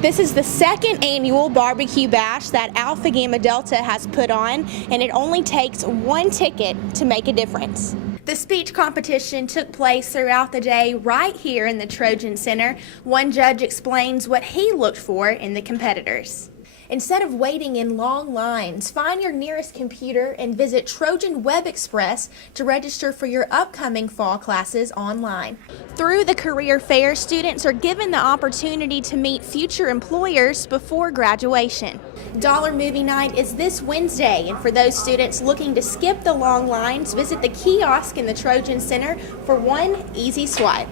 This is the second annual barbecue bash that Alpha Gamma Delta has put on, and it only takes one ticket to make a difference. The speech competition took place throughout the day right here in the Trojan Center. One judge explains what he looked for in the competitors. Instead of waiting in long lines, find your nearest computer and visit Trojan Web Express to register for your upcoming fall classes online. Through the career fair, students are given the opportunity to meet future employers before graduation. Dollar Movie Night is this Wednesday, and for those students looking to skip the long lines, visit the kiosk in the Trojan Center for one easy swipe.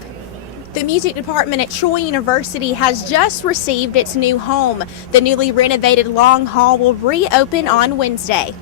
The music department at Troy University has just received its new home. The newly renovated Long Hall will reopen on Wednesday.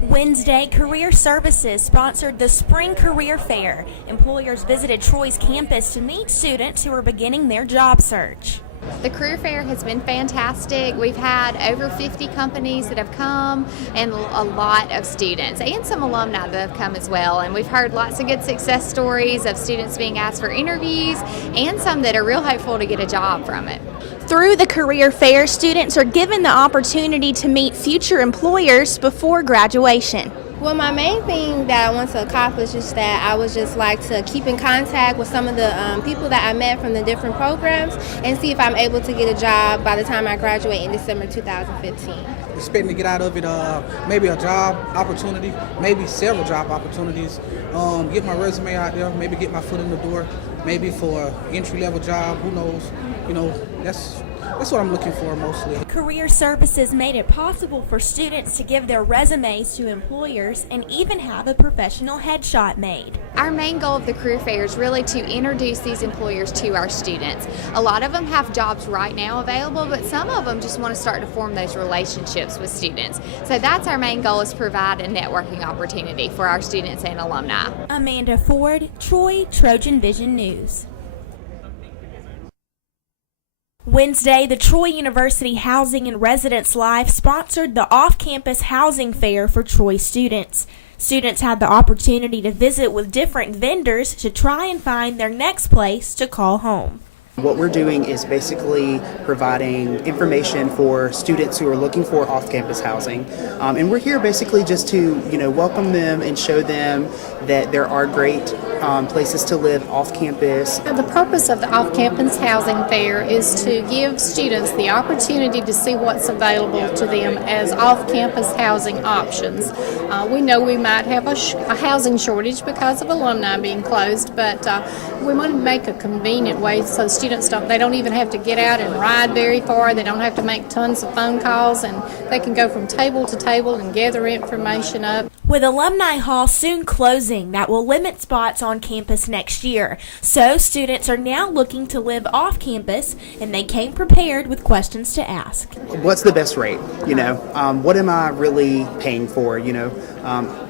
Wednesday, Career Services sponsored the Spring Career Fair. Employers visited Troy's campus to meet students who are beginning their job search. The career fair has been fantastic. We've had over 50 companies that have come and a lot of students and some alumni that have come as well. And we've heard lots of good success stories of students being asked for interviews and some that are real hopeful to get a job from it. Through the career fair, students are given the opportunity to meet future employers before graduation. Well, my main thing that I want to accomplish is that I would just like to keep in contact with some of the people that I met from the different programs and see if I'm able to get a job by the time I graduate in December 2015. Expecting to get out of it maybe a job opportunity, maybe several job opportunities, get my resume out there, maybe get my foot in the door, maybe for an entry-level job, who knows, that's what I'm looking for mostly. Career Services made it possible for students to give their resumes to employers and even have a professional headshot made. Our main goal of the career fair is really to introduce these employers to our students. A lot of them have jobs right now available, but some of them just want to start to form those relationships with students. So that's our main goal, is provide a networking opportunity for our students and alumni. Amanda Ford, Troy, Trojan Vision News. Wednesday, the Troy University Housing and Residence Life sponsored the off-campus housing fair for Troy students. Students had the opportunity to visit with different vendors to try and find their next place to call home. What we're doing is basically providing information for students who are looking for off-campus housing. And we're here basically just to, welcome them and show them that there are great places to live off-campus. The purpose of the off-campus housing fair is to give students the opportunity to see what's available to them as off-campus housing options. We know we might have a housing shortage because of alumni being closed, but we want to make a convenient way so students don't even have to get out and ride very far. They don't have to make tons of phone calls, and they can go from table to table and gather information up. With Alumni Hall soon closing, that will limit spots on campus next year. So students are now looking to live off campus, and they came prepared with questions to ask. What's the best rate? What am I really paying for?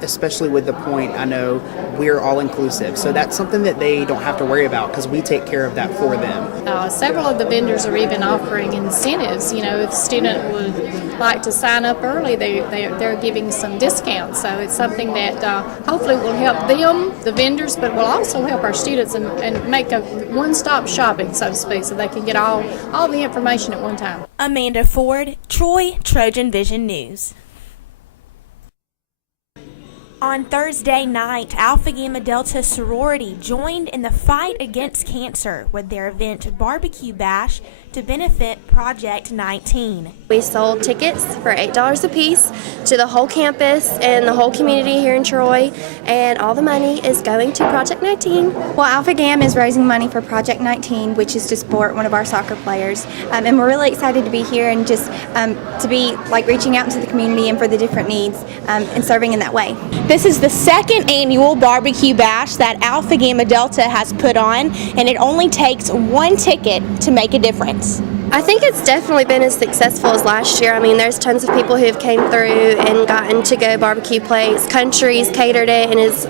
Especially with the point, I know we're all inclusive. So that's something that they don't have to worry about because we take care of that for them. Several of the vendors are even offering incentives. If a student would like to sign up early, they're giving some discounts. So it's something that hopefully will help them, the vendors, but will also help our students and make a one-stop shopping, so to speak, so they can get all the information at one time. Amanda Ford, Troy, Trojan Vision News. On Thursday night, Alpha Gamma Delta sorority joined in the fight against cancer with their event Barbecue Bash to benefit Project 19. We sold tickets for $8 a piece to the whole campus and the whole community here in Troy, and all the money is going to Project 19. Well, Alpha Gamma is raising money for Project 19, which is to support one of our soccer players, and we're really excited to be here and just to be reaching out into the community and for the different needs and serving in that way. This is the second annual barbecue bash that Alpha Gamma Delta has put on, and it only takes one ticket to make a difference. I think it's definitely been as successful as last year. I mean, there's tons of people who have came through and gotten to-go barbecue plates. Country's catered it and is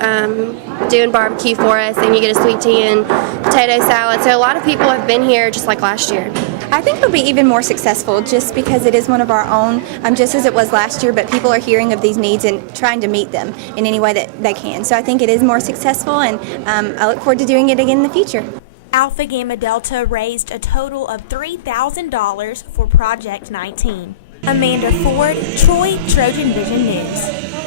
doing barbecue for us, and you get a sweet tea and potato salad. So a lot of people have been here just like last year. I think it'll be even more successful just because it is one of our own, just as it was last year, but people are hearing of these needs and trying to meet them in any way that they can. So I think it is more successful, and I look forward to doing it again in the future. Alpha Gamma Delta raised a total of $3,000 for Project 19. Amanda Ford, Troy Trojan Vision News.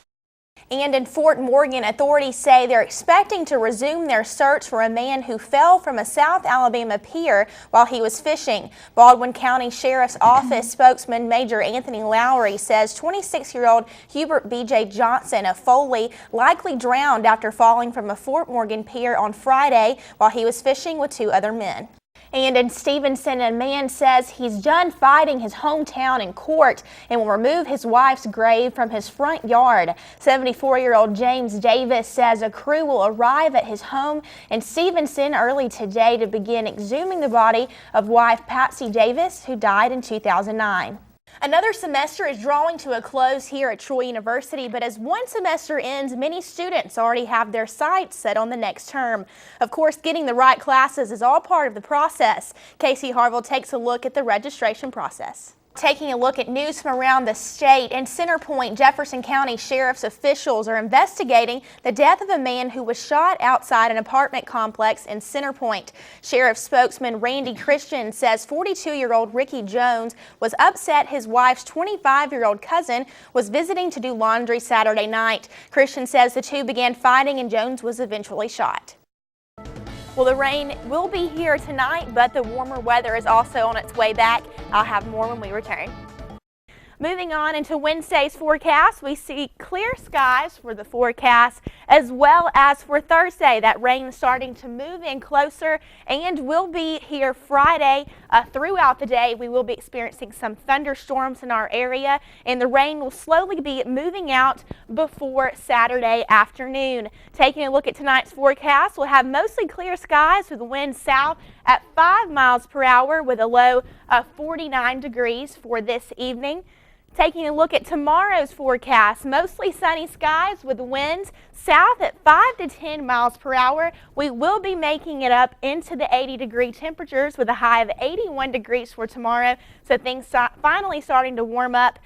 And in Fort Morgan, authorities say they're expecting to resume their search for a man who fell from a South Alabama pier while he was fishing. Baldwin County Sheriff's Office spokesman Major Anthony Lowry says 26-year-old Hubert B.J. Johnson of Foley likely drowned after falling from a Fort Morgan pier on Friday while he was fishing with 2 other men. And in Stevenson, a man says he's done fighting his hometown in court and will remove his wife's grave from his front yard. 74-year-old James Davis says a crew will arrive at his home in Stevenson early today to begin exhuming the body of wife Patsy Davis, who died in 2009. Another semester is drawing to a close here at Troy University, but as one semester ends, many students already have their sights set on the next term. Of course, getting the right classes is all part of the process. Casey Harville takes a look at the registration process. Taking a look at news from around the state, in Center Point, Jefferson County Sheriff's officials are investigating the death of a man who was shot outside an apartment complex in Center Point. Sheriff spokesman Randy Christian says 42-year-old Ricky Jones was upset his wife's 25-year-old cousin was visiting to do laundry Saturday night. Christian says the two began fighting and Jones was eventually shot. Well, the rain will be here tonight, but the warmer weather is also on its way back. I'll have more when we return. Moving on into Wednesday's forecast, we see clear skies for the forecast as well as for Thursday. That rain starting to move in closer and will be here Friday. Throughout the day, we will be experiencing some thunderstorms in our area, and the rain will slowly be moving out before Saturday afternoon. Taking a look at tonight's forecast, we'll have mostly clear skies with winds south at 5 miles per hour with a low of 49 degrees for this evening. Taking a look at tomorrow's forecast, mostly sunny skies with winds south at 5 to 10 miles per hour. We will be making it up into the 80-degree temperatures with a high of 81 degrees for tomorrow. So things finally starting to warm up